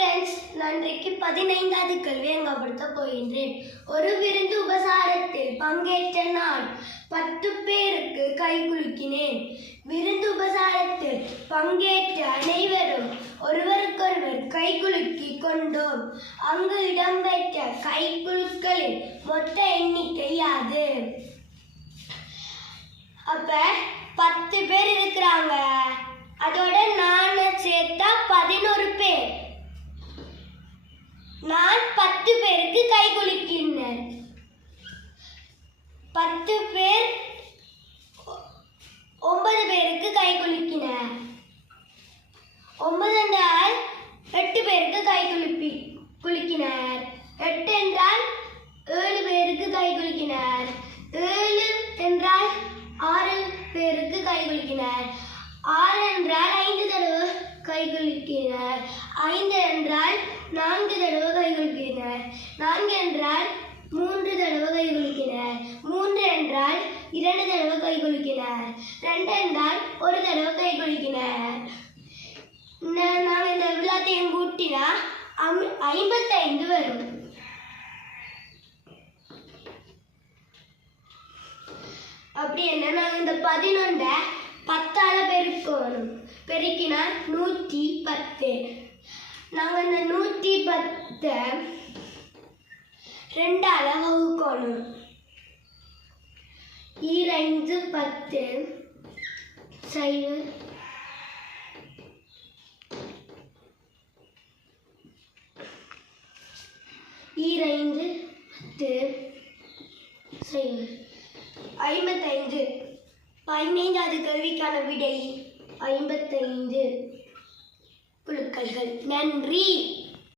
Friends, நான் இன்றைக்கு 15வது கேள்வி அங்கப்படுத்த போகின்றேன். ஒரு விருந்து உபசாரத்தில் பங்கேற்ற நான் 10 பேருக்கு கை குலுக்கினேன். விருந்து உபசாரத்தில் பங்கேற்ற அனைவரும் ஒருவருக்கொருவர் கை குலுக்கி கொண்டோம். அங்கு இடம்பெற்ற கை குலுக்களின் மொத்த எண்ணிக்கை யாது? அப்ப 10 பேர் இருக்கிறாங்க, அதோட நான் சேர்த்தா 11 பேர். நான் 10 பேருக்கு கை குலுக்கினேன். 10 பேர் 9 பேருக்கு கை குலுக்கினர். 9 என்றால் 8 பேருக்கு கை குலுக்கினர். 8 என்றால் 7 பேருக்கு கை குலுக்கினர். 7 என்றால் 6 பேருக்கு கை குலுக்கினர். 6 என்றால் 5 தடவை கை குலுக்கினர். 5 என்றால் 4 தடவை கை குலுக்கினர். 4 என்றால் 3 தடவை கை குலுக்கினர். 3 என்றால் 2 தடவை கை குலுக்கினர். 2 என்றால் 1 தடவை கை குலுக்கினர். நான் இந்த எல்லாத்தையும் கூட்டினா 55 வரும். அப்படி என்ன, நான் இந்த 11 10ஆல பெருக்கணும். பெருக்கினா 110. நாங்கள் இந்த 110 2ஆல வகுக்கணும். 2 10 0 2 10 0 55. 15வது கேள்விக்கான விடை 55 குலுக்கல்கள். நன்றி.